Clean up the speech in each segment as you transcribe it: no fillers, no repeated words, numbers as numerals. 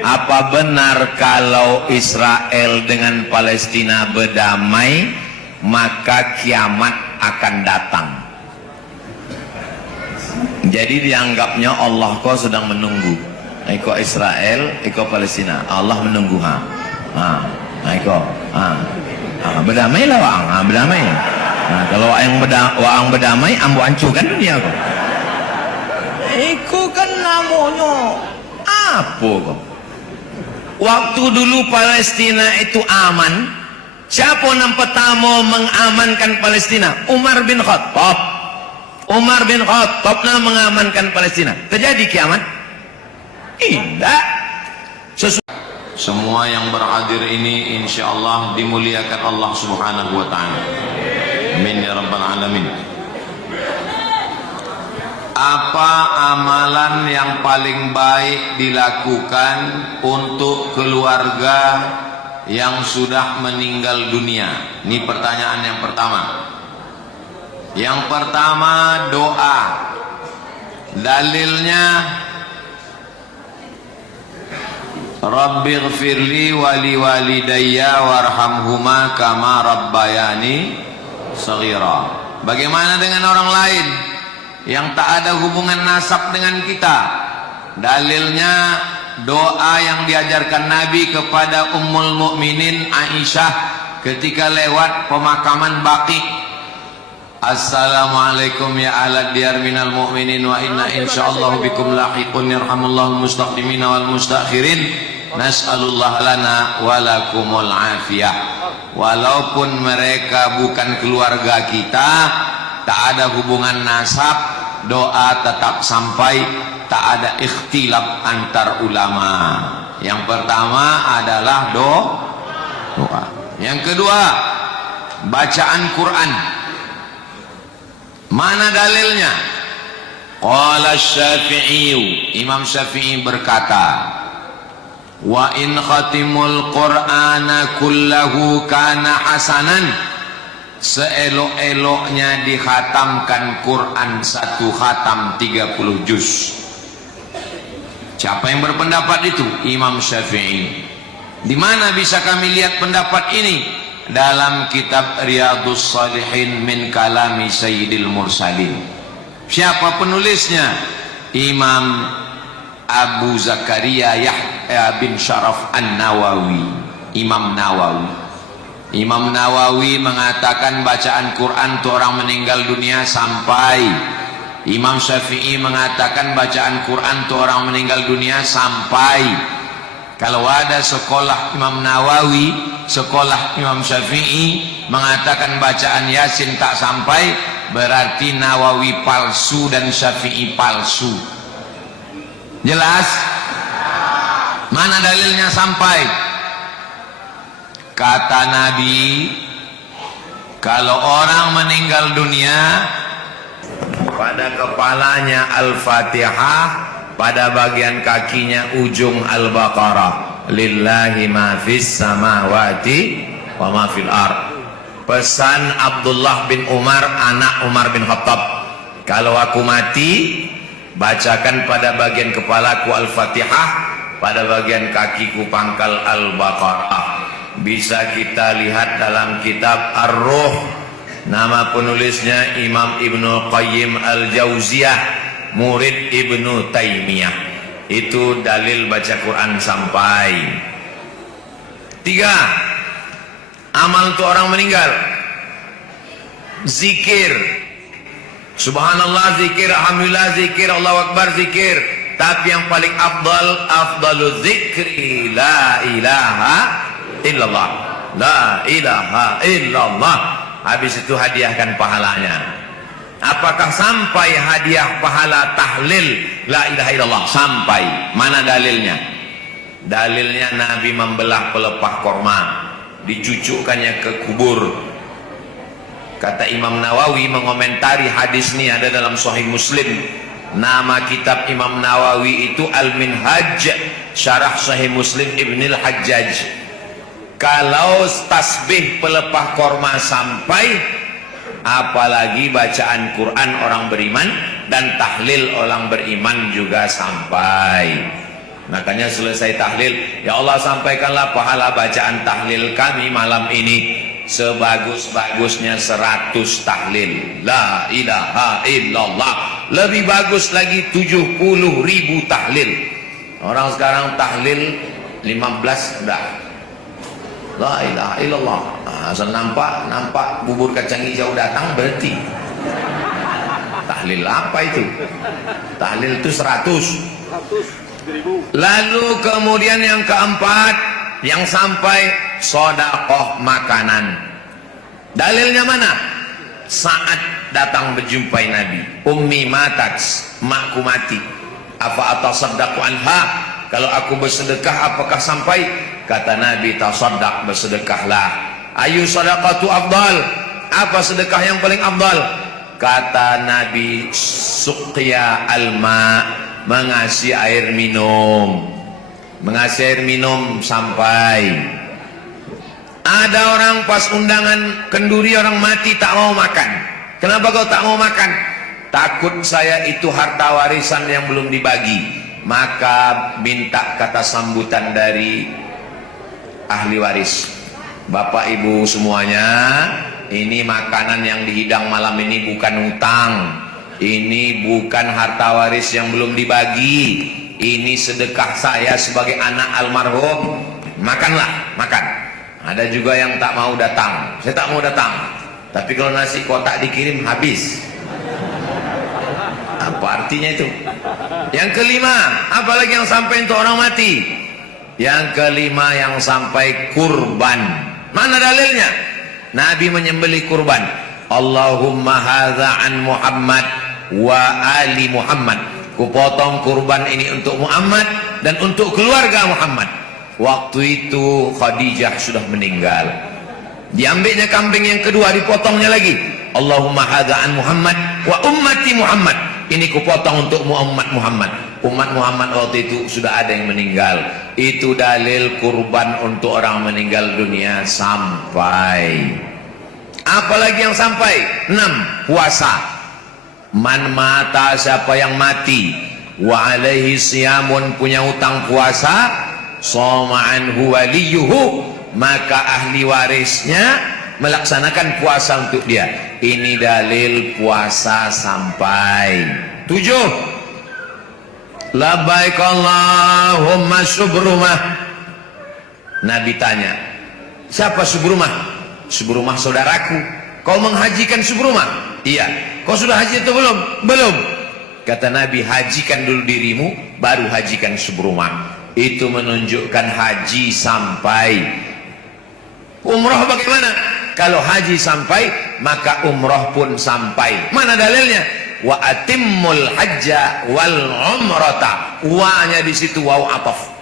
Apa benar kalau Israel dengan Palestina berdamai, maka kiamat akan datang? Jadi dianggapnya Allah kok sedang menunggu. Iko Israel, iko Palestina. Allah menunggu berdamai lah wang, berdamai. Nah, kalau waang berdamai, ambo hancurkan dunia kok. Iko kan namanya apa kok? Waktu dulu Palestina itu aman, siapa yang pertama mengamankan Palestina? Umar bin Khattab. Umar bin Khattab mengamankan Palestina. Terjadi kiamat? Tidak. Semua yang berhadir ini insyaallah dimuliakan Allah Subhanahu wa taala. Amin ya rabbal alamin. Apa amalan yang paling baik dilakukan untuk keluarga yang sudah meninggal dunia? Ini pertanyaan yang pertama. Yang pertama, doa. Dalilnya Rabbighfirli wali walidayya warhamhuma kama rabbayani shaghira. Bagaimana dengan orang lain yang tak ada hubungan nasab dengan kita? Dalilnya doa yang diajarkan Nabi kepada Ummul Mukminin Aisyah ketika lewat pemakaman Baqi. Assalamualaikum ya ahla diyar minal mu'minin wa inna insyaallah bikum lahiqun yarhamullahu mustaqdimina wal mustakhirin nas'alullah lana walakumul afiyah. Walaupun mereka bukan keluarga kita, tak ada hubungan nasab, doa tetap sampai, tak ada ikhtilaf antar ulama. Yang pertama adalah doa. Yang kedua, bacaan Quran. Mana dalilnya? Qala Syafi'i, Imam Syafi'i berkata, wa in khatimul Qur'ana kullahu kana hasanan. Seelok-eloknya dikhatamkan Quran satu khatam 30 juz. Siapa yang berpendapat itu? Imam Syafi'i. Di mana bisa kami lihat pendapat ini? Dalam kitab Riyadhus Shalihin min kalami Sayyidil Mursalin. Siapa penulisnya? Imam Abu Zakaria Yahya bin Syaraf An-Nawawi. Imam Nawawi. Imam Nawawi mengatakan bacaan Quran untuk orang meninggal dunia sampai. Imam Syafi'i mengatakan bacaan Quran untuk orang meninggal dunia sampai. Kalau ada sekolah Imam Nawawi, sekolah Imam Syafi'i mengatakan bacaan Yasin tak sampai, berarti Nawawi palsu dan Syafi'i palsu. Jelas? Mana dalilnya sampai? Kata Nabi, kalau orang meninggal dunia, pada kepalanya Al-Fatihah, pada bagian kakinya ujung Al-Baqarah. Lillahi ma fis samawati wa ma fil ard. Pesan Abdullah bin Umar, anak Umar bin Khattab, kalau aku mati, bacakan pada bagian kepalaku Al-Fatihah, pada bagian kakiku pangkal Al-Baqarah. Bisa kita lihat dalam kitab Ar-Ruh, nama penulisnya Imam Ibnu Qayyim Al-Jauziyah, murid Ibnu Taimiyah. Itu dalil baca Quran sampai. 3. Amal untuk orang meninggal. Zikir. Subhanallah zikir, alhamdulillah zikir, Allahu Akbar zikir. Tapi yang paling afdalu zikri la ilaha illallah. La ilaha illallah. Habis itu hadiahkan pahalanya. Apakah sampai hadiah pahala tahlil la ilaha illallah? Sampai. Mana dalilnya? Dalilnya Nabi membelah pelepah korma, dicucukkannya ke kubur. Kata Imam Nawawi mengomentari hadis ini, ada dalam Sahih Muslim. Nama kitab Imam Nawawi itu Al-Minhaj, syarah Sahih Muslim Ibnil Hajjaj. Kalau tasbih pelepah korma sampai, apalagi bacaan Quran orang beriman dan tahlil orang beriman juga sampai. Makanya selesai tahlil, ya Allah sampaikanlah pahala bacaan tahlil kami malam ini sebagus-bagusnya 100 tahlil. La ilaha illallah. Lebih bagus lagi 70.000 tahlil. Orang sekarang tahlil 15 udah. La ilaha illallah. Asal nampak bubur kacang hijau datang berarti tahlil apa itu? Tahlil itu 100. Lalu kemudian yang keempat, yang sampai sedekah makanan. Dalilnya mana? Saat datang berjumpai Nabi, ummi matat, makku mati. Apa atasaddaqu anha? Kalau aku bersedekah apakah sampai? Kata Nabi, tasaddaq, bersedekahlah. Ayu sadaqatu afdal? Apa sedekah yang paling afdal? Kata Nabi, suqya alma, mengasih air minum. Mengasih air minum sampai. Ada orang pas undangan kenduri orang mati tak mau makan. Kenapa kau tak mau makan? Takut saya itu harta warisan yang belum dibagi. Maka minta kata sambutan dari ahli waris. Bapak ibu semuanya, ini makanan yang dihidang malam ini bukan utang. Ini bukan harta waris yang belum dibagi. Ini sedekah saya sebagai anak almarhum. Makanlah, makan. Ada juga yang tak mau datang. Saya tak mau datang. Tapi kalau nasi kotak dikirim habis. Apa artinya itu? Yang kelima, apalagi yang sampai untuk orang mati? Yang kelima yang sampai kurban. Mana dalilnya? Nabi menyembelih kurban. Allahumma hadza an Muhammad wa ali Muhammad. Kupotong kurban ini untuk Muhammad dan untuk keluarga Muhammad. Waktu itu Khadijah sudah meninggal. Diambilnya kambing yang kedua, dipotongnya lagi. Allahumma hadza an Muhammad wa ummati Muhammad. Ini kupotong untuk umat Muhammad. Umat Muhammad waktu itu sudah ada yang meninggal. Itu dalil kurban untuk orang meninggal dunia sampai. Apalagi yang sampai? 6. Puasa. Man mata, siapa yang mati, wa alaihi siyamun, punya utang puasa, shoma anhu waliyuhu, maka ahli warisnya melaksanakan puasa untuk dia. Ini dalil puasa sampai. 7. Labbaik Allahumma subrumah. Nabi tanya, siapa subrumah? Subrumah saudaraku. Kau menghajikan subrumah? Iya. Kau sudah haji atau belum? Belum. Kata Nabi, hajikan dulu dirimu, baru hajikan subrumah. Itu menunjukkan haji sampai. Umrah bagaimana? Kalau haji sampai, maka umrah pun sampai. Mana dalilnya? Wa atimmul hajja wal umrata. Wa-nya di situ waw ataf.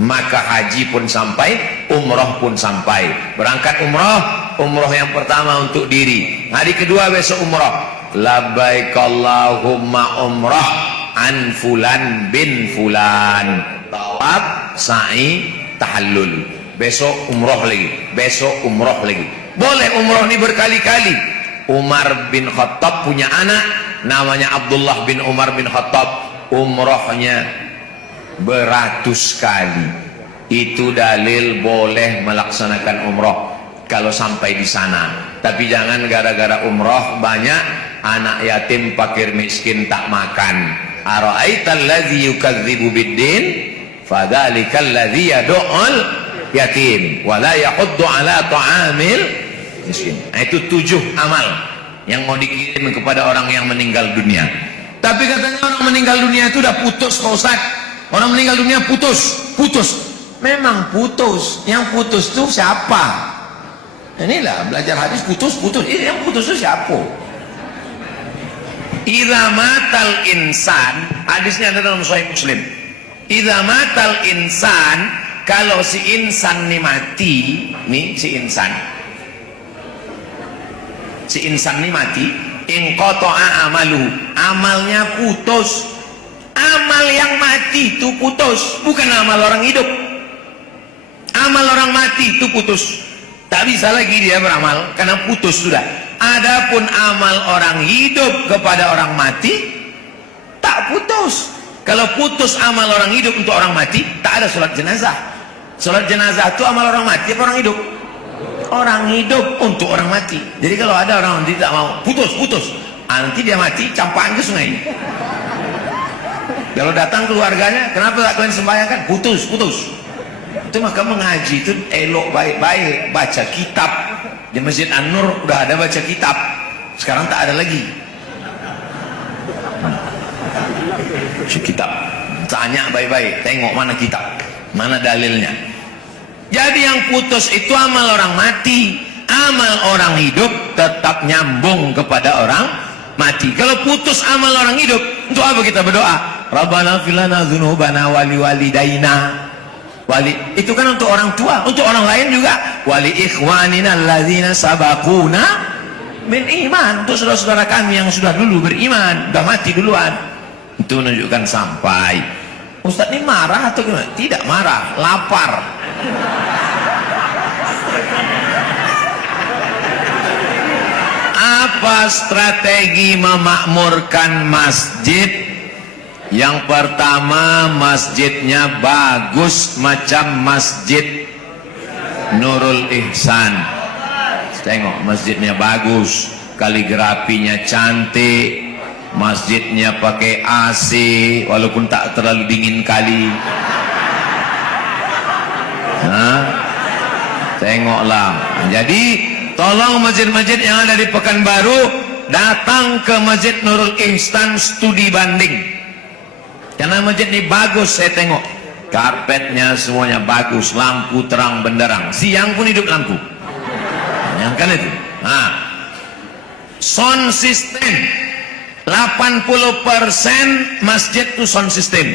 Maka haji pun sampai, umrah pun sampai. Berangkat umrah yang pertama untuk diri. Hari kedua besok umrah. Labbaik Allahumma umrah an fulan bin fulan. Tawaf, sa'i, tahallul. Besok umrah lagi, besok umrah lagi. Boleh umrah ini berkali-kali. Umar bin Khattab punya anak namanya Abdullah bin Umar bin Khattab. Umrahnya beratus kali. Itu dalil boleh melaksanakan umrah kalau sampai di sana. Tapi jangan gara-gara umrah banyak anak yatim, fakir miskin tak makan. Ara'aital ladzi yukadzibu biddin fadzalikal ladzi yad'ul yatim wa la yahuddu ala ta'amil miskin. Nah, itu 7 amal yang mau dikirim kepada orang yang meninggal dunia. Tapi katanya orang meninggal dunia itu udah putus, Pak Ustaz. Orang meninggal dunia putus. Memang putus. Yang putus itu siapa? Inilah belajar hadis, putus. Ini yang putus itu siapa? Idza matal insan, hadisnya ada dalam Sahih Muslim. Idza matal insan, kalau si insan ini mati, nih si insan ini mati, inqata'a amalu, amalnya putus. Amal yang mati itu putus, bukan amal orang hidup. Amal orang mati itu putus, tak bisa lagi dia beramal karena putus sudah. Adapun amal orang hidup kepada orang mati tak putus. Kalau putus amal orang hidup untuk orang mati, tak ada sholat jenazah. Sholat jenazah itu amal orang mati apa orang hidup? Orang hidup untuk orang mati. Jadi kalau ada orang tidak mau, putus. Nanti dia mati, campaan ke sungai. Kalau datang keluarganya, kenapa tak kalian sembahyangkan? Putus. Itu maka mengaji itu elok baik-baik, baca kitab. Di Masjid An-Nur udah ada baca kitab. Sekarang tak ada lagi. Kitab. Tanya baik-baik, tengok mana kitab, mana dalilnya. Jadi yang putus itu amal orang mati. Amal orang hidup tetap nyambung kepada orang mati. Kalau putus amal orang hidup, untuk apa kita berdoa? Rabbana fir lana dzunubana wali walidaina. Itu kan untuk orang tua, untuk orang lain juga. Wali ikhwanina alladzina sabaquna min iman. Untuk saudara-saudara kami yang sudah dulu beriman, sudah mati duluan. Itu menunjukkan sampai. Ustaz ini marah atau gimana? Tidak marah, lapar. Apa strategi memakmurkan masjid? Yang pertama, masjidnya bagus macam Masjid Nurul Ihsan. Tengok, masjidnya bagus, kaligrafinya cantik, masjidnya pakai AC walaupun tak terlalu dingin kali. Tengoklah. Jadi tolong masjid-masjid yang ada di Pekanbaru datang ke Masjid Nurul Ihsan studi banding. Karena masjid ini bagus, saya tengok karpetnya semuanya bagus, lampu terang benderang, siang pun hidup lampu. Bayangkan itu. Sound system 80% masjid itu sound system.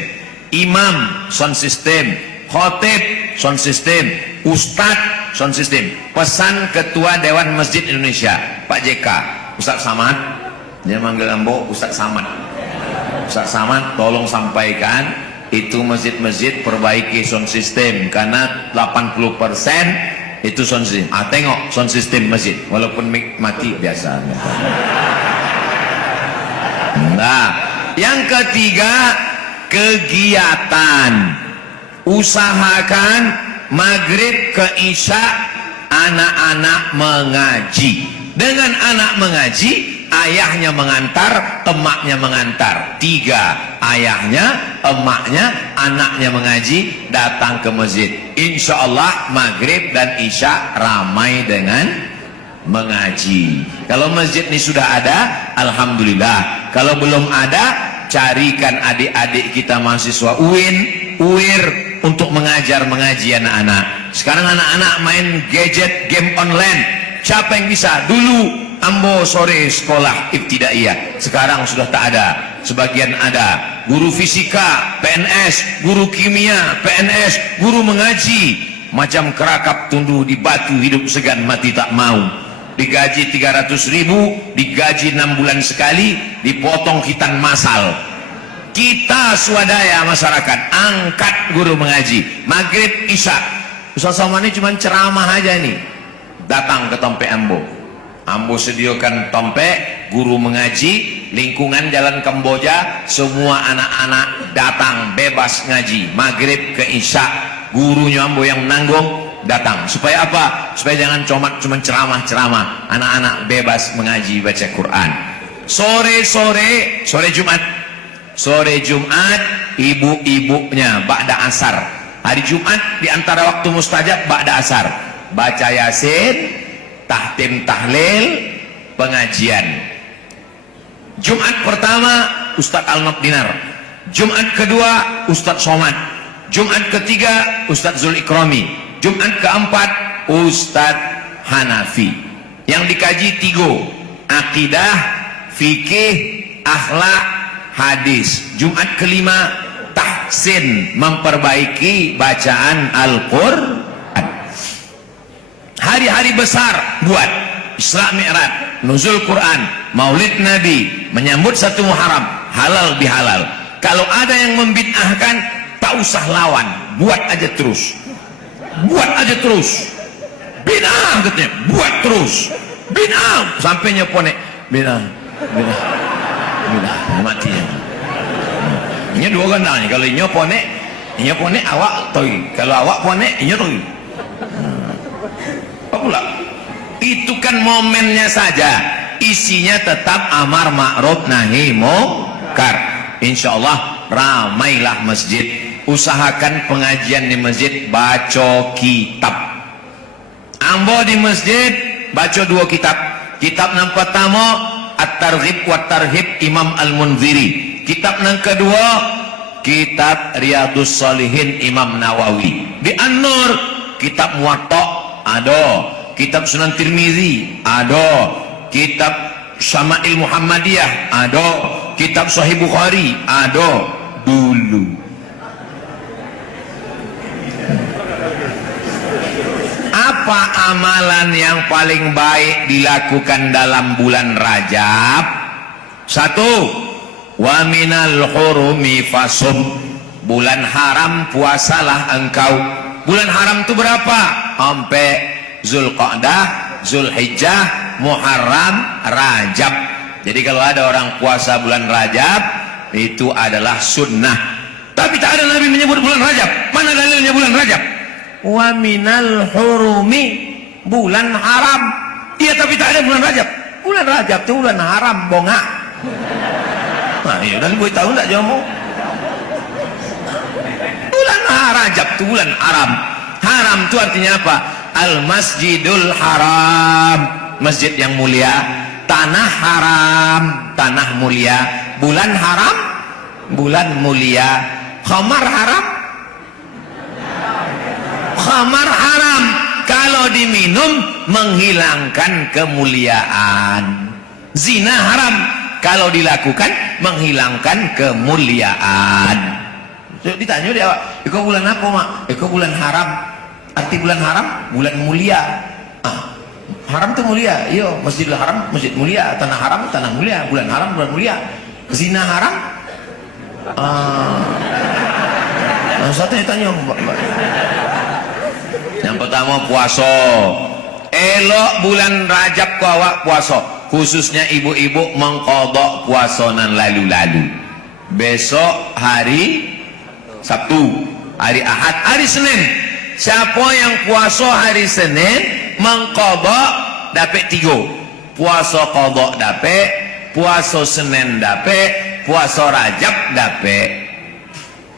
Imam sound system, khotib sound system, ustadz sound system. Pesan Ketua Dewan Masjid Indonesia Pak JK, Ustadz Samad, dia manggil ambo Ustadz Samad. Ustadz Samad tolong sampaikan itu masjid-masjid perbaiki sound system, karena 80% itu sound system. Tengok sound system masjid walaupun mic mati biasa. Nah, yang ketiga, kegiatan. Usahakan maghrib ke isya anak-anak mengaji. Dengan anak mengaji, ayahnya mengantar, emaknya mengantar. 3, ayahnya, emaknya, anaknya mengaji, datang ke masjid. Insya Allah maghrib dan isya ramai dengan mengaji. Kalau masjid ini sudah ada, alhamdulillah. Kalau belum ada, carikan adik-adik kita mahasiswa UIR untuk mengaji anak-anak. Sekarang anak-anak main gadget, game online. Siapa yang bisa? Dulu ambo sore sekolah ibtidaiyah, sekarang sudah tak ada. Sebagian ada. Guru fisika PNS, guru kimia PNS, guru mengaji macam kerakap tunduh di batu, hidup segan mati tak mau. Digaji 300.000, digaji 6 bulan sekali, dipotong hitan masal. Kita swadaya masyarakat, angkat guru mengaji. Maghrib isya, Ustaz Somad ini cuma ceramah aja nih. Datang ke Tompe Ambo, Ambo sediakan Tompe, guru mengaji, lingkungan Jalan Kamboja, semua anak-anak datang bebas ngaji. Maghrib ke isya, gurunya Ambo yang menanggung datang. Supaya apa? Supaya jangan cuma ceramah-ceramah, anak-anak bebas mengaji baca Quran. Sore Jumat ibu-ibunya ba'da asar. Hari Jumat di antara waktu mustajab ba'da asar, baca Yasin, tahtim tahlil, pengajian. Jumat pertama Ustadz Al-Nok Dinar, Jumat kedua Ustadz Somad, Jumat ketiga Ustadz Zul Ikrami, Jumat keempat Ustadz Hanafi. Yang dikaji 3, akidah, fikih, akhlak, hadis. Jumat kelima tahsin, memperbaiki bacaan Al-Qur'an. Hari-hari besar buat Isra Mi'raj, nuzul Quran, Maulid Nabi, menyambut 1 Muharram, halal bihalal. Kalau ada yang membid'ahkan, tak usah lawan, buat aja terus. Bid'ah katanya, buat terus. Bid'ah sampai nyeponek, bid'ah matinya. Nya dua gandanya. Kalau inyo pone awak toy. Kalau awak pone inyo toy. Apa pula? Itu kan momennya saja. Isinya tetap amar ma'ruf nahi munkar. Insyaallah ramailah masjid. Usahakan pengajian di masjid, baca kitab. Ambo di masjid baca 2 kitab. Kitab yang pertama At-Targhib wa Tarhib Imam Al-Munziri. Kitab yang kedua kitab Riyadhus Shalihin Imam Nawawi. Di An-Nur kitab Muwatta ada, kitab Sunan Tirmizi ada, kitab Syama'il Muhammadiyah ada, kitab Sahih Bukhari ada dulu. Apa amalan yang paling baik dilakukan dalam bulan Rajab? 1. Wa minal hurumi fasum. Bulan haram puasalah engkau. Bulan haram itu berapa? Sampai Zulqa'dah, Zulhijjah, Muharram, Rajab. Jadi kalau ada orang puasa bulan Rajab, itu adalah sunnah. Tapi tak ada Nabi menyebut bulan Rajab. Mana dalilnya bulan Rajab? Wa minal hurumi, bulan haram. Iya, tapi tak ada bulan Rajab. Bulan Rajab itu bulan haram, bongak. Nah, iya, dan gue tahu tak jamu. Bulan Rajab itu bulan haram. Haram itu artinya apa? Al-Masjidul Haram, masjid yang mulia. Tanah haram, tanah mulia. Bulan haram, bulan mulia. Khamar haram, khamar haram. Kalau diminum menghilangkan kemuliaan. Zina haram, kalau dilakukan menghilangkan kemuliaan. Ditanya dia, "Iko bulan apa, Mak?" "Iko bulan haram." Arti bulan haram, bulan mulia. Haram itu mulia. Iya, Masjidil Haram, masjid mulia. Tanah haram, tanah mulia. Bulan haram, bulan mulia. Zina haram. Satu yang tanya, yang pertama puasa. Elok bulan Rajab ku awak puasa. Khususnya ibu-ibu mengqadha puasa nan lalu-lalu. Besok hari Sabtu, hari Ahad, hari Senin. Siapa yang puasa hari Senin mengqadha dapat 3. Puasa qadha dapat, puasa Senin dapat, puasa Rajab dapat.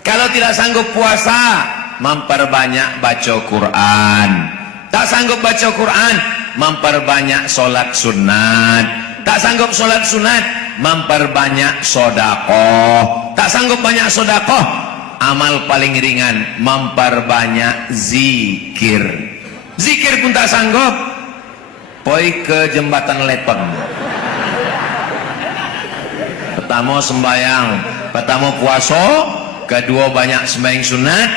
Kalau tidak sanggup puasa, memperbanyak baca Quran. Tak sanggup baca Quran, memperbanyak solat sunat. Tak sanggup solat sunat, memperbanyak sodakoh. Tak sanggup banyak sodakoh, amal paling ringan, memperbanyak zikir. Zikir pun tak sanggup, poi ke jembatan Leton. Pertama sembahyang, pertama puasa, kedua banyak sembahyang sunat,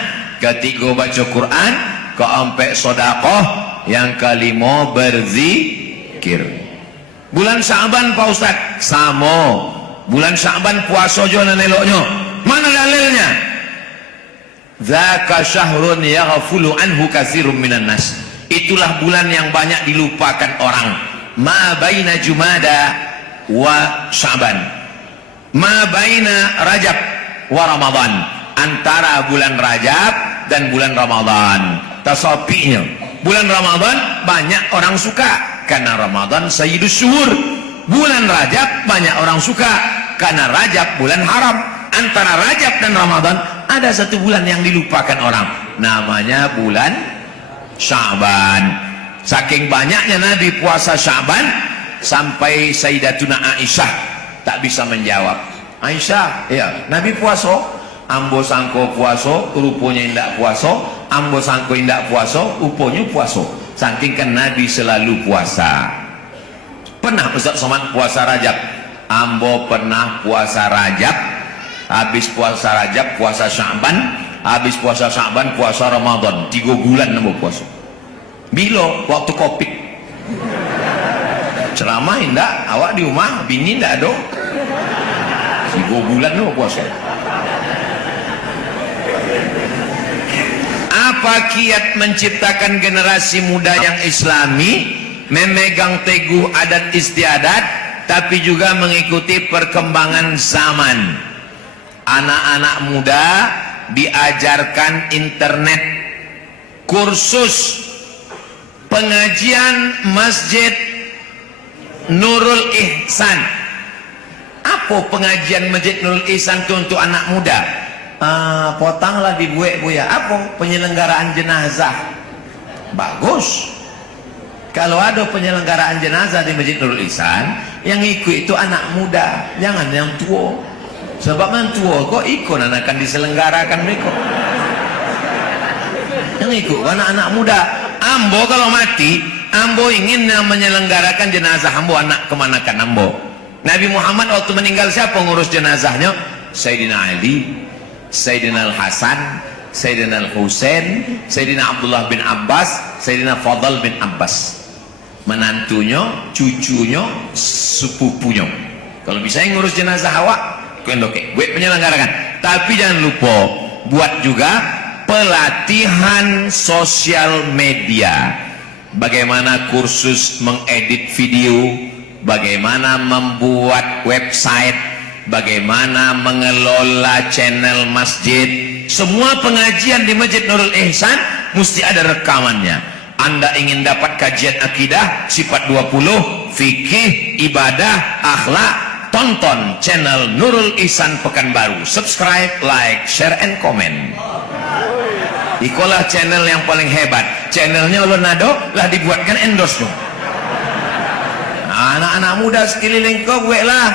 ketiga baca Quran, keempat sedekah, yang kelima berzikir. Bulan Sya'ban Pak Ustaz sama. Bulan Sya'ban puasa jo nan eloknya. Mana dalilnya? Dzaka syahrun yaghfulu anhu katsirun minan nas. Itulah bulan yang banyak dilupakan orang. Ma baina Jumada wa Sya'ban. Ma baina Rajab wa Ramadan. Antara bulan Rajab dan bulan Ramadan. Tasabinya bulan Ramadan banyak orang suka karena Ramadan sayyidus syuhur. Bulan Rajab banyak orang suka karena Rajab bulan haram. Antara Rajab dan Ramadan ada satu bulan yang dilupakan orang, namanya bulan Sya'ban. Saking banyaknya Nabi puasa Sya'ban sampai Sayyidatuna Aisyah tak bisa menjawab. Aisyah, ya, Nabi puasa, ambo sangko puasa, rupanya indak puasa, ambo sangko indak puasa, rupanya puasa. Saking kan Nabi selalu puasa. Pernah Ustaz Somad puasa Rajab? Ambo pernah puasa Rajab, habis puasa Rajab puasa Sya'ban, habis puasa Sya'ban puasa Ramadan. 3 bulan ambo puasa. Bila waktu Covid. Ceramah indak, awak di rumah, bini indak ada. 3 bulan ambo puasa. Apa kiat menciptakan generasi muda yang islami, memegang teguh adat istiadat, tapi juga mengikuti perkembangan zaman? Anak-anak muda diajarkan internet, kursus pengajian Masjid Nurul Ihsan. Apa pengajian Masjid Nurul Ihsan itu untuk anak muda? Potanglah dibuat buya. Apa? Penyelenggaraan jenazah. Bagus. Kalau ada penyelenggaraan jenazah di Masjid Nurul Ihsan, yang ikut itu anak muda, jangan yang tua. Sebab yang tua kok ikut akan diselenggarakan mereka. Yang ikut anak-anak muda. Ambo kalau mati, ambo ingin menyelenggarakan jenazah ambo, anak kemanakan ambo. Nabi Muhammad waktu meninggal siapa ngurus jenazahnya? Sayyidina Ali, Sayyidina Al-Hasan, Sayyidina Al-Husain, Sayyidina Abdullah bin Abbas, Sayyidina Fadl bin Abbas. Menantunya, cucunya, sepupunya. Kalau bisa yang ngurus jenazah awak, buat penyelenggarakan. Tapi jangan lupa buat juga pelatihan sosial media. Bagaimana kursus mengedit video, bagaimana membuat website, bagaimana mengelola channel masjid. Semua pengajian di Masjid Nurul Ihsan mesti ada rekamannya. Anda ingin dapat kajian akidah sifat 20, fikih, ibadah, akhlak, tonton channel Nurul Ihsan Pekanbaru. Subscribe, like, share, and comment. Ikolah channel yang paling hebat. Channelnya Lonado lah dibuatkan endorse dong. Anak-anak muda sekeliling kau gue lah.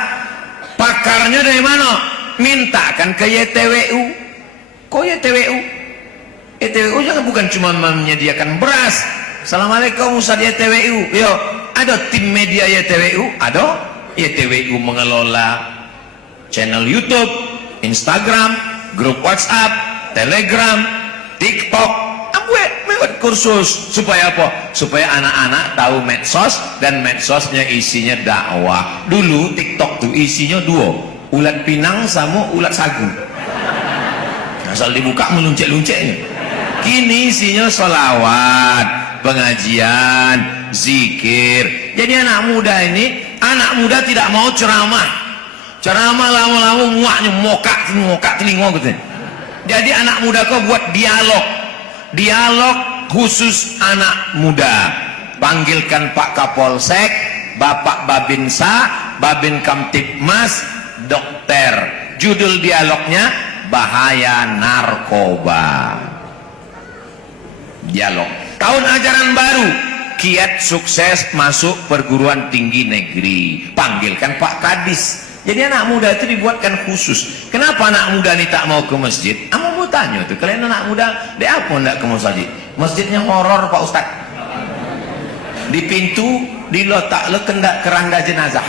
Pakarnya dari mana? Mintakan ke YTWU. Kok YTWU? YTWU jangan bukan cuma menyediakan beras. Assalamualaikum Ustaz YTWU. Yo, ada tim media YTWU? Ada. YTWU mengelola channel YouTube, Instagram, grup WhatsApp, Telegram, TikTok. Buat kursus supaya apa? Supaya anak-anak tahu medsos dan medsosnya isinya dakwah. Dulu TikTok tuh isinya dua, ulat pinang sama ulat sagu. Asal dibuka meluncek-lunceknya. Kini isinya sholawat, pengajian, zikir. Jadi anak muda ini, anak muda tidak mau ceramah. Ceramah lama-lama muaknya mokak telinga gitu. Jadi anak muda kau buat dialog khusus anak muda. Panggilkan Pak Kapolsek, Bapak Babinsa, Babin Kamtipmas, dokter. Judul dialognya bahaya narkoba. Dialog tahun ajaran baru, kiat sukses masuk perguruan tinggi negeri. Panggilkan Pak Kadis. Jadi anak muda itu dibuatkan khusus. Kenapa anak muda ini tak mau ke masjid? Amo mau tanya tuh, kalian anak muda, de apa ndak ke masjid? Masjidnya horor Pak Ustaz. Di pintu diletak kendak keranda jenazah.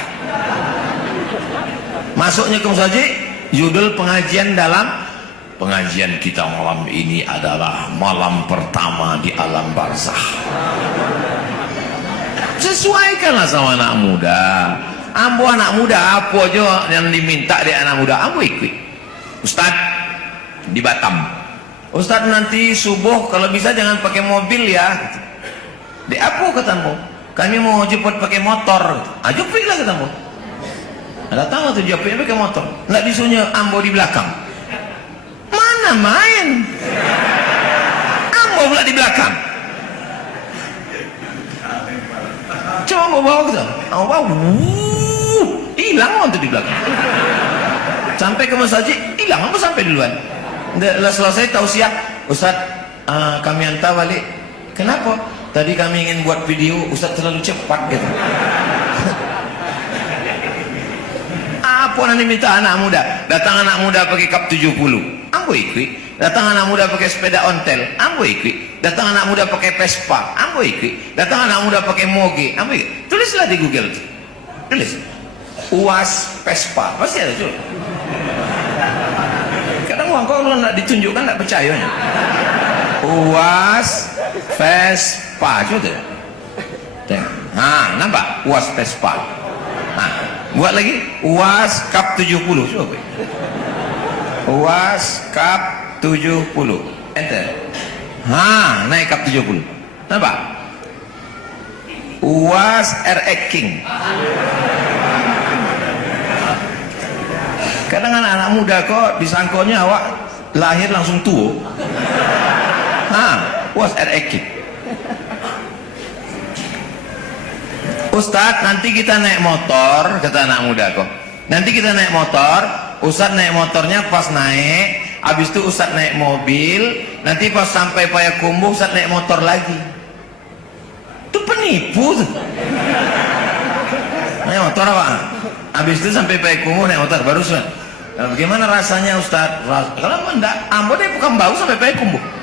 Masuknya ke masjid, judul pengajian dalam pengajian kita malam ini adalah malam pertama di alam barzakh. Sesuaikanlah sama anak muda. Ambo anak muda apa aja yang diminta dari anak muda ambo ikut. Ustaz di Batam, Ustaz nanti subuh kalau bisa jangan pakai mobil ya. Di apa kata ambo? Kami mau jemput pakai motor. Aja pilih kata ambo. Ada tahu tuh jemputnya pakai motor. Nggak disuruhnya ambo di belakang. Mana main? Ambo pula di belakang. Coba ambo bawa gitu. Ambo bawa. Hilang untuk di belakang. Sampai ke masjid hilang, apa sampai duluan. Udah selesai tausiah, Ustaz kami hantar balik. Kenapa? Tadi kami ingin buat video, Ustaz terlalu cepat gitu. Apa nanti minta anak muda? Datang anak muda pakai kap 70, ambo ikut. Datang anak muda pakai sepeda ontel, ambo ikut. Datang anak muda pakai Vespa, ambo ikut. Datang anak muda pakai Moge, ambo ikut. Tulislah di Google, tulis UAS Vespa, pasti ada tuh. Kadang orang kalau nggak ditunjukkan nggak percayanya. UAS Vespa, coba. Nah, nampak UAS Vespa. Nah, buat lagi UAS Kap 70, coba. UAS Kap 70, enter. Naik Kap 70. Nampak? UAS RX King. Kadang anak-anak muda kok disangkonya awak lahir langsung tua. Was ekip. Ustadz, nanti kita naik motor, kata anak muda kok. Nanti kita naik motor, Ustadz naik motornya pas naik, habis itu Ustadz naik mobil, nanti pas sampai Payakumbuh Ustadz naik motor lagi. Itu penipu tuh. Naik motor apa? Habis itu sampai Payakumbuh naik motor baru Ustadz. Bagaimana rasanya Ustadz? Kalau enggak, ambo deh bukan bau sampai Payakumbuh.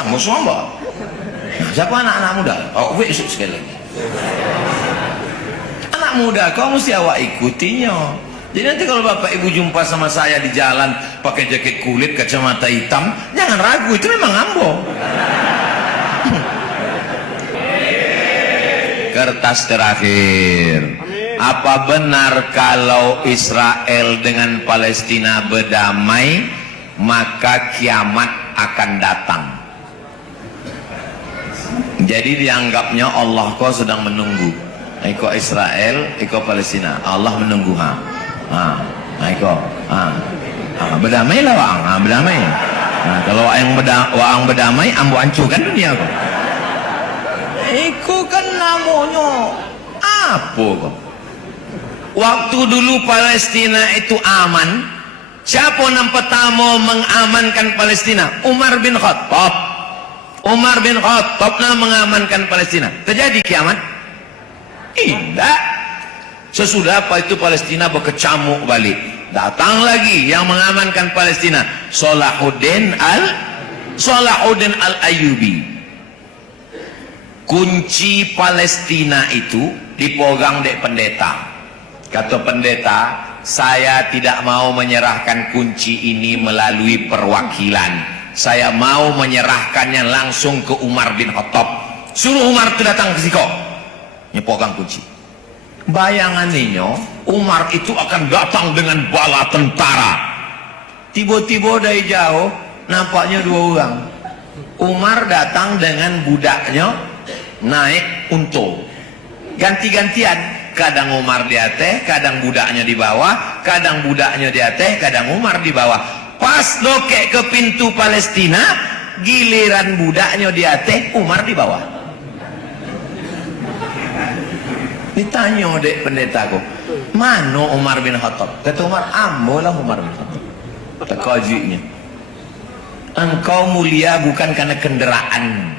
Ambo semua. Nah, siapa anak-anak muda? Oh, besok sekali lagi. Anak muda kau mesti awak ikutinya. Jadi nanti kalau bapak ibu jumpa sama saya di jalan pakai jaket kulit, kacamata hitam, jangan ragu, itu memang ambo. Kertas terakhir. Apa benar kalau Israel dengan Palestina berdamai maka kiamat akan datang? Jadi dianggapnya Allah kau sedang menunggu. Iko Israel, iko Palestina. Allah menunggu. Berdamailah wang. Berdamai. Kalau wang berdamai, ambo hancurkan dunia kau. Iko kan namanya apa kau? Waktu dulu Palestina itu aman, siapa yang pertama mengamankan Palestina? Umar bin Khattab. Umar bin Khattab mengamankan Palestina. Terjadi kiamat? Tidak. Sesudah apa itu Palestina berkecamuk balik. Datang lagi yang mengamankan Palestina, Salahuddin al-Ayyubi. Kunci Palestina itu dipegang dek pendeta. Kata pendeta, saya tidak mau menyerahkan kunci ini melalui perwakilan. Saya mau menyerahkannya langsung ke Umar bin Khattab. Suruh Umar itu datang ke siko. Nyepogang kunci. Bayangannya Umar itu akan datang dengan bala tentara. Tiba-tiba dari jauh nampaknya dua orang. Umar datang dengan budaknya naik unta. Ganti-gantian. Kadang Umar di atas, kadang budaknya di bawah, kadang budaknya di atas, kadang Umar di bawah. Pas dokek ke pintu Palestina, giliran budaknya di atas, Umar di bawah. Ditanya dek pendetaku, mana Umar bin Khattab? Kata Umar, ambolah Umar bin Khattab. Kata kajinya, engkau mulia bukan karena kendaraan.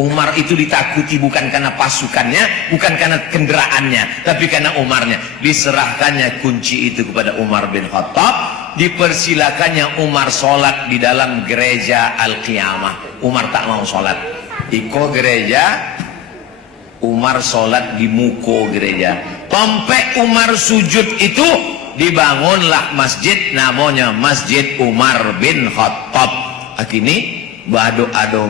Umar itu ditakuti bukan karena pasukannya, bukan karena kendaraannya, tapi karena Umarnya. Diserahkannya kunci itu kepada Umar bin Khattab, dipersilakannya Umar sholat di dalam gereja Al-Qiyamah. Umar tak mau sholat. Iko gereja, Umar sholat di muko gereja. Sampai Umar sujud itu, dibangunlah masjid namanya Masjid Umar bin Khattab. Akhirnya bado-ado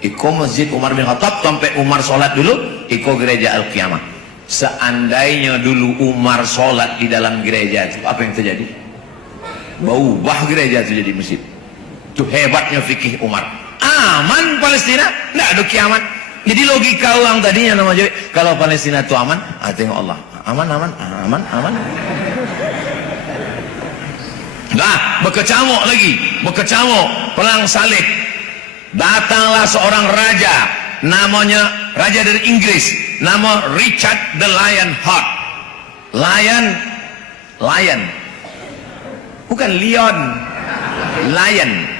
iko masjid Umar bin Khattab sampai Umar sholat dulu, iko gereja Al-Qiyamah. Seandainya dulu Umar sholat di dalam gereja itu, apa yang terjadi? Berubah gereja itu jadi masjid. Itu hebatnya fikih Umar. Aman Palestina, tidak ada kiamat. Jadi logika orang tadinya nama jadi kalau Palestina itu aman, tengok Allah. Aman. Nah, berkecamuk lagi, perang salib. Datanglah seorang raja, namanya raja dari Inggris, nama Richard the Lionheart. Lion, bukan Leon.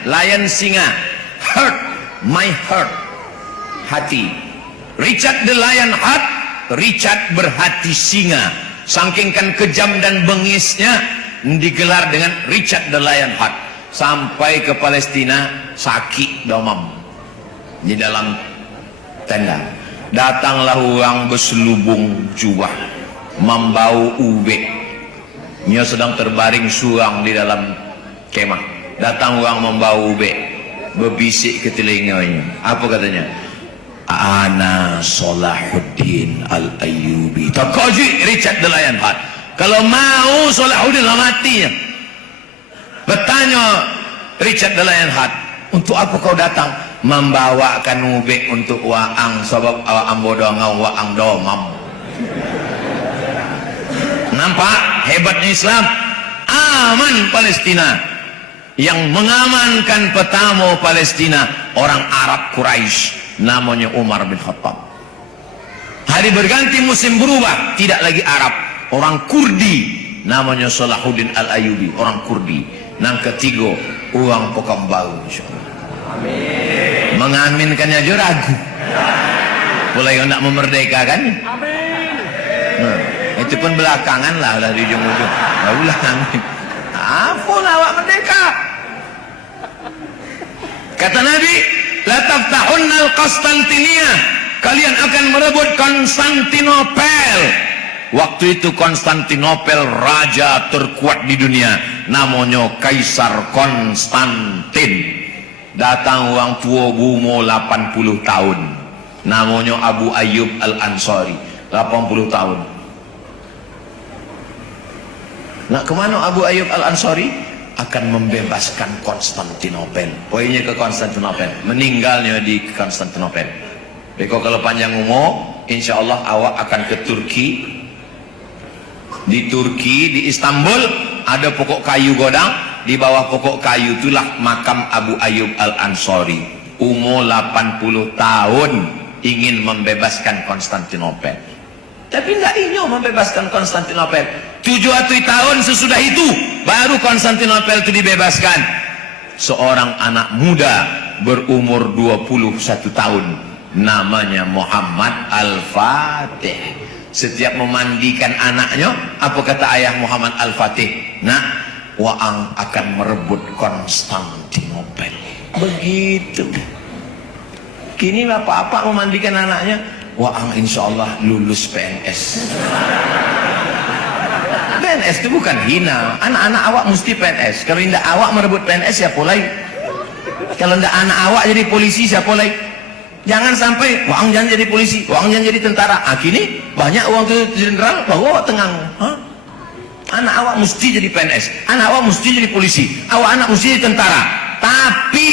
Lion singa. Heart, my heart, hati. Richard the Lionheart, Richard berhati singa. Saking kan kejam dan bengisnya, digelar dengan Richard the Lionheart. Sampai ke Palestina, sakit domam di dalam tenda. Datanglah orang berselubung jubah, membau ubek. Dia sedang terbaring suang di dalam kemah. Datang orang membau ubek, berbisik ke telinganya. Apa katanya? Ana Salahuddin al-Ayyubi. Terkaji Richard the Lionheart. Kalau mau Salahuddin lah matinya. Bertanya Richard the Lionheart, untuk apa kau datang? Membawakan ubek untuk waang, sebab ambo doang waang domam. Nampak hebatnya Islam? aman Palestina. Yang mengamankan petamo Palestina orang Arab Quraisy, namanya Umar bin Khattab. Hari berganti musim berubah, tidak lagi Arab, orang Kurdi, namanya Salahuddin Al-Ayyubi, orang Kurdi. Nang ketiga uang Pokembau, insyaallah. Amin. Mengaminkannya aja ragu. Mulai nak memerdekakan. Amin. Nah, itu pun belakangan lah dari ujung-ujung. Barulah amin. Apa awak merdeka? Kata Nabi, la taftahunna al-Konstantinia, kalian akan merebut Konstantinopel. Waktu itu Konstantinopel raja terkuat di dunia, namanya Kaisar Konstantin. Datang orang tua umur 80 tahun, namanya Abu Ayyub Al-Ansari, 80 tahun. Nak kemana Abu Ayyub Al-Ansari? Akan membebaskan Konstantinopel. Poinnya ke Konstantinopel, meninggalnya di Konstantinopel. Beko kalau panjang umur, insya Allah awak akan ke Turki. Di Turki, di Istanbul ada pokok kayu godang. Di bawah pokok kayu itulah makam Abu Ayyub Al-Ansari. Umur 80 tahun ingin membebaskan Konstantinopel. Tapi tidak ingin membebaskan Konstantinopel. 700 tahun sesudah itu baru Konstantinopel itu dibebaskan. Seorang anak muda berumur 21 tahun, namanya Muhammad Al-Fatih. Setiap memandikan anaknya, apa kata ayah Muhammad Al-Fatih? Nak, waang akan merebut Konstantinopel. Begitu. Kini bapak-bapak memandikan anaknya, waang insya Allah lulus PNS. PNS itu bukan hina. Anak-anak awak mesti PNS. Kalau tidak awak merebut PNS, siapa lagi? Kalau tidak anak awak jadi polisi, siapa lagi? Jangan sampai waang jangan jadi polisi, waang jangan jadi tentara. Kini banyak uang itu jenderal, bahwa awak tengang. Anak awak mesti jadi PNS, anak awak mesti jadi polisi, awak anak mesti jadi tentara. Tapi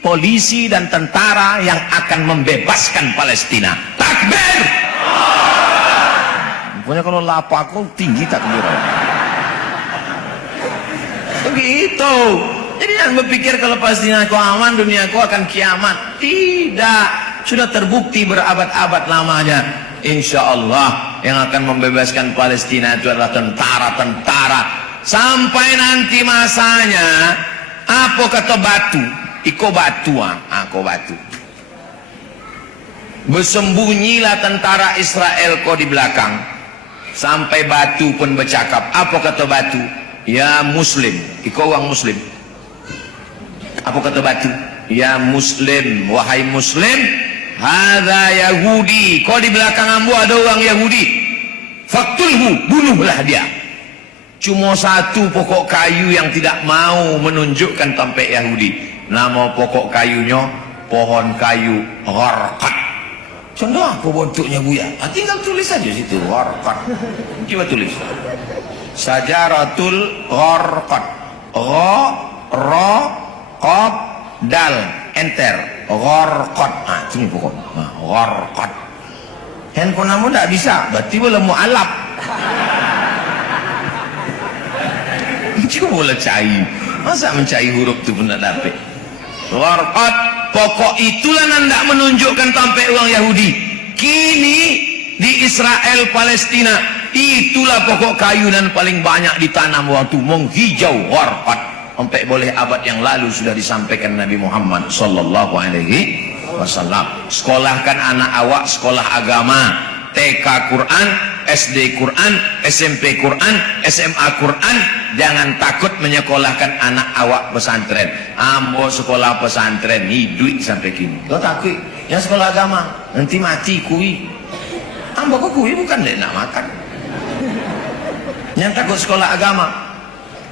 polisi dan tentara yang akan membebaskan Palestina. Takbir! Pokoknya kalau lapaku tinggi takbir. Begitu. Jadi jangan berpikir kalau Palestina aku aman, dunia aku akan kiamat. Tidak. Sudah terbukti berabad-abad lamanya. Insya Allah yang akan membebaskan Palestina itu adalah tentara-tentara. Sampai nanti masanya, apa kata batu? Iko batu, aku batu. Bersembunyilah tentara Israel kau di belakang. Sampai batu pun bercakap. Apa kata batu? Ya Muslim. Iko orang Muslim. Apa kata batu? Ya Muslim, wahai Muslim, hadza Yahudi. Kau di belakang ambu ada orang Yahudi. Faktulhu, bunuhlah dia. Cuma satu pokok kayu yang tidak mau menunjukkan tampek Yahudi. Nama pokok kayunya pohon kayu gharqad. Contoh apa bentuknya Buya? Tinggal tulis saja situ gharqad. Coba tulis. Sajaratul gharqad. Ra qab dal enter gharqad. Ini pokok. Gharqad. Handphone kamu tidak bisa, berarti boleh mu'alaf. Coba boleh cari. Masa mencari huruf itu pun tidak dapat. Gharqad, pokok itulah nandak menunjukkan tampek orang Yahudi. Kini di Israel Palestina, itulah pokok kayu dan paling banyak ditanam waktu menghijau gharqad. Sampai boleh abad yang lalu sudah disampaikan Nabi Muhammad sallallahu alaihi wasallam. Sekolahkan anak awak sekolah agama, TK Quran, SD Quran, SMP Quran, SMA Quran. Jangan takut menyekolahkan anak awak pesantren. Ambo sekolah pesantren ni duit sampai kini. Kau takut? Yang sekolah agama nanti mati kui. Ambo kau kui bukan dia nak makan. Yang takut sekolah agama.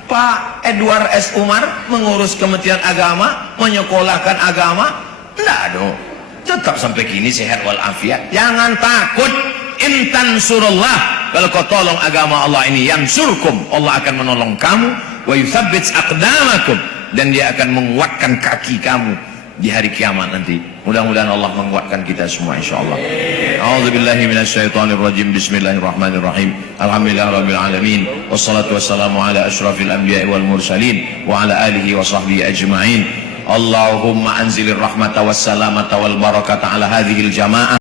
Pak Edward S. Umar mengurus Kementerian Agama, menyekolahkan agama. Tidak dong. Tetap sampai kini sehat walafiat. Jangan takut. Intan surullah, kalau kau tolong agama Allah ini, yang surkum, Allah akan menolong kamu. Wa yuthabbits aqdamakum, dan dia akan menguatkan kaki kamu. di hari kiamat nanti. Mudah-mudahan Allah menguatkan kita semua insyaallah. A'udzubillahi minasyaitonirrajim. Bismillahirrahmanirrahim. Alhamdulillahirabbil alamin. Wassalatu wassalamu ala asyrafil anbiya'i wal mursalin wa ala alihi wa sahbihi ajma'in. Allahumma anzilir rahmata was salamata wal barakata ala hadhil jamaah.